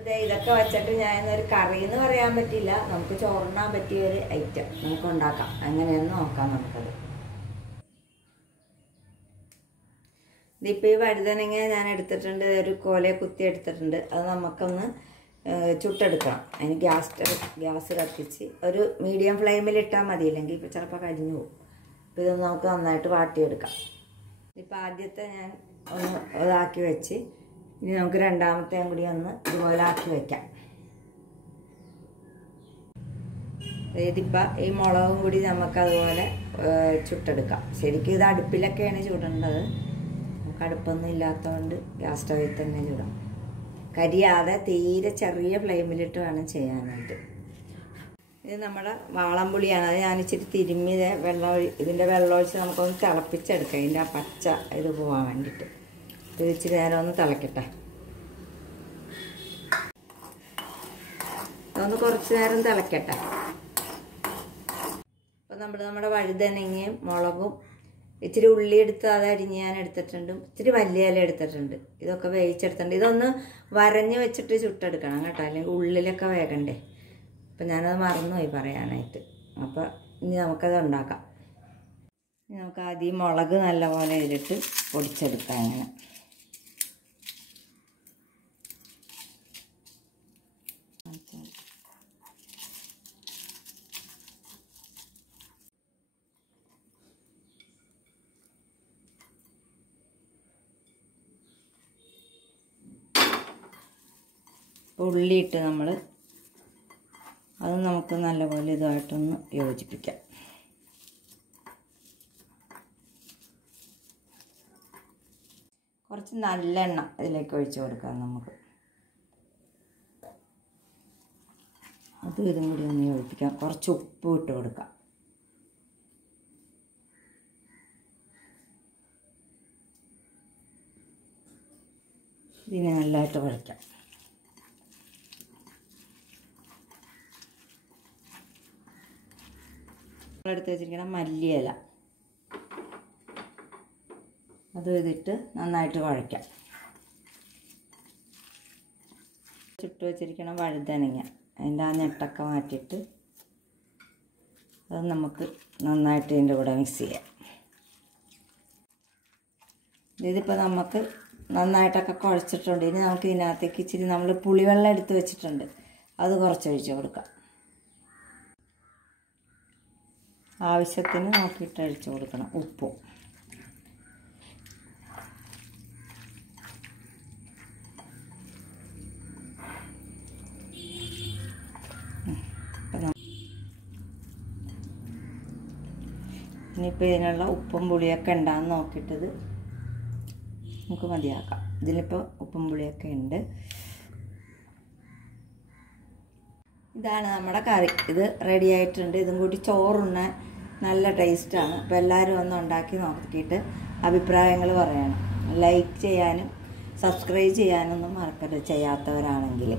ഇതൊക്കെ വെച്ചിട്ട് ഞാൻ ഒരു കറി എന്ന് പറയാൻ പറ്റില്ല, നമുക്ക് ചോറിനാൻ പറ്റിയ ഒരു ഐറ്റം നമുക്ക് ഉണ്ടാക്കാം. എങ്ങനെയെന്ന് നോക്കാം നമുക്കത്. ഇതിപ്പോൾ ഈ വഴുതനങ്ങ ഞാൻ എടുത്തിട്ടുണ്ട്, ഒരു കോലെ കുത്തി എടുത്തിട്ടുണ്ട്. അത് നമുക്കൊന്ന് ചുട്ടെടുക്കണം. അതിന് ഗ്യാസ് കത്തിച്ച് ഒരു മീഡിയം ഫ്ലെയിമിൽ ഇട്ടാൽ മതി, ഇല്ലെങ്കിൽ ഇപ്പോൾ ചിലപ്പോൾ കരിഞ്ഞു പോകും. അപ്പോൾ ഇതൊന്ന് നമുക്ക് നന്നായിട്ട് വാട്ടിയെടുക്കാം. ഇപ്പോൾ ആദ്യത്തെ ഞാൻ ഒന്ന് ഇതാക്കി വെച്ച്, ഇനി നമുക്ക് രണ്ടാമത്തെയും കൂടി ഒന്ന് ഇതുപോലെ ആക്കി വയ്ക്കാം. ഇതിപ്പോൾ ഈ മുളകും കൂടി നമുക്കതുപോലെ ചുട്ടെടുക്കാം. ശരിക്കും ഇത് അടുപ്പിലൊക്കെയാണ് ചുടേണ്ടത്, നമുക്ക് അടുപ്പൊന്നും ഇല്ലാത്തതുകൊണ്ട് ഗ്യാസ് സ്റ്റവിൽ തന്നെ ചുടാം. കരിയാതെ തീരെ ചെറിയ ഫ്ലെയിമിലിട്ട് വേണം ചെയ്യാനായിട്ട്. ഇത് നമ്മുടെ വാളംപുളിയാണ്. അത് ഞാനിച്ചിരി തിരുമ്മി ഇതിൻ്റെ വെള്ളമൊഴിച്ച് നമുക്കൊന്ന് തിളപ്പിച്ചെടുക്കാം, ഇതിൻ്റെ ആ പച്ച ഇത് പോകാൻ വേണ്ടിയിട്ട്. ഇത് ഇച്ചിരി നേരം ഒന്ന് തിളക്കട്ടെ. അതൊന്ന് കുറച്ച് നേരം തിളക്കട്ടെ. അപ്പോൾ നമ്മുടെ വഴുതനങ്ങയും മുളകും ഇച്ചിരി ഉള്ളി എടുത്ത് അത് അരിഞ്ഞ് ഞാൻ എടുത്തിട്ടുണ്ട്, ഇച്ചിരി വലിയ ഇല എടുത്തിട്ടുണ്ട്. ഇതൊക്കെ വേവിച്ചെടുത്തിട്ടുണ്ട്. ഇതൊന്ന് വരഞ്ഞ് വെച്ചിട്ട് ചുട്ടെടുക്കണം കേട്ടോ, അല്ലെങ്കിൽ ഉള്ളിലൊക്കെ വേകണ്ടേ. അപ്പം ഞാനത് മറന്നുപോയി പറയാനായിട്ട്. അപ്പോൾ ഇനി നമുക്കത് ഉണ്ടാക്കാം. ഇനി നമുക്ക് ആദ്യം മുളക് നല്ലപോലെ ഇതിലിട്ട് പൊടിച്ചെടുക്കാം. അങ്ങനെ ഉള്ളിയിട്ട് നമ്മൾ അത് നമുക്ക് നല്ലപോലെ ഇതായിട്ടൊന്ന് യോജിപ്പിക്കാം. കുറച്ച് നല്ലെണ്ണ ഇതിലേക്ക് ഒഴിച്ചു കൊടുക്കാം നമുക്ക്. അതും ഇതും കൂടി ഒന്ന് യോജിപ്പിക്കാം. കുറച്ച് ഉപ്പ് ഇട്ട് കൊടുക്കാം. ഇതിനെ നല്ലതായിട്ട് കുഴയ്ക്കാം. എടുത്ത് വെച്ചിരിക്കണം മല്ലിയില, അത് ഇതിട്ട് നന്നായിട്ട് കുഴയ്ക്കാം. ചുട്ട് വെച്ചിരിക്കണം വഴുതനങ്ങ, അതിൻ്റെ ആ ഞെട്ടൊക്കെ മാറ്റിയിട്ട് അത് നമുക്ക് നന്നായിട്ട് ഇതിൻ്റെ കൂടെ മിക്സ് ചെയ്യാം. ഇതിപ്പോൾ നമുക്ക് നന്നായിട്ടൊക്കെ കുഴച്ചിട്ടുണ്ട്. ഇനി നമുക്ക് ഇതിനകത്തേക്ക് ഇച്ചിരി നമ്മൾ പുളിവെള്ളം എടുത്ത് വെച്ചിട്ടുണ്ട്, അത് കുറച്ച് ഒഴിച്ച് കൊടുക്കാം. ആവശ്യത്തിന് നോക്കിയിട്ട് ഒഴിച്ച് കൊടുക്കണം. ഉപ്പും ഇനിയിപ്പോൾ ഇതിനുള്ള ഉപ്പും പുളിയൊക്കെ ഉണ്ടാകുന്ന നോക്കിയിട്ടത് നമുക്ക് മതിയാക്കാം. ഇതിലിപ്പോൾ ഉപ്പും പുളിയൊക്കെ ഉണ്ട്. ഇതാണ് നമ്മുടെ കറി. ഇത് റെഡി ആയിട്ടുണ്ട്. ഇതും കൂടി ചോറുണ്ണാൻ നല്ല ടേസ്റ്റാണ്. അപ്പോൾ എല്ലാവരും ഒന്ന് ഉണ്ടാക്കി നോക്കിയിട്ട് അഭിപ്രായങ്ങൾ പറയണം. ലൈക്ക് ചെയ്യാനും സബ്സ്ക്രൈബ് ചെയ്യാനൊന്നും മറക്കരുത്, ചെയ്യാത്തവരാണെങ്കിൽ.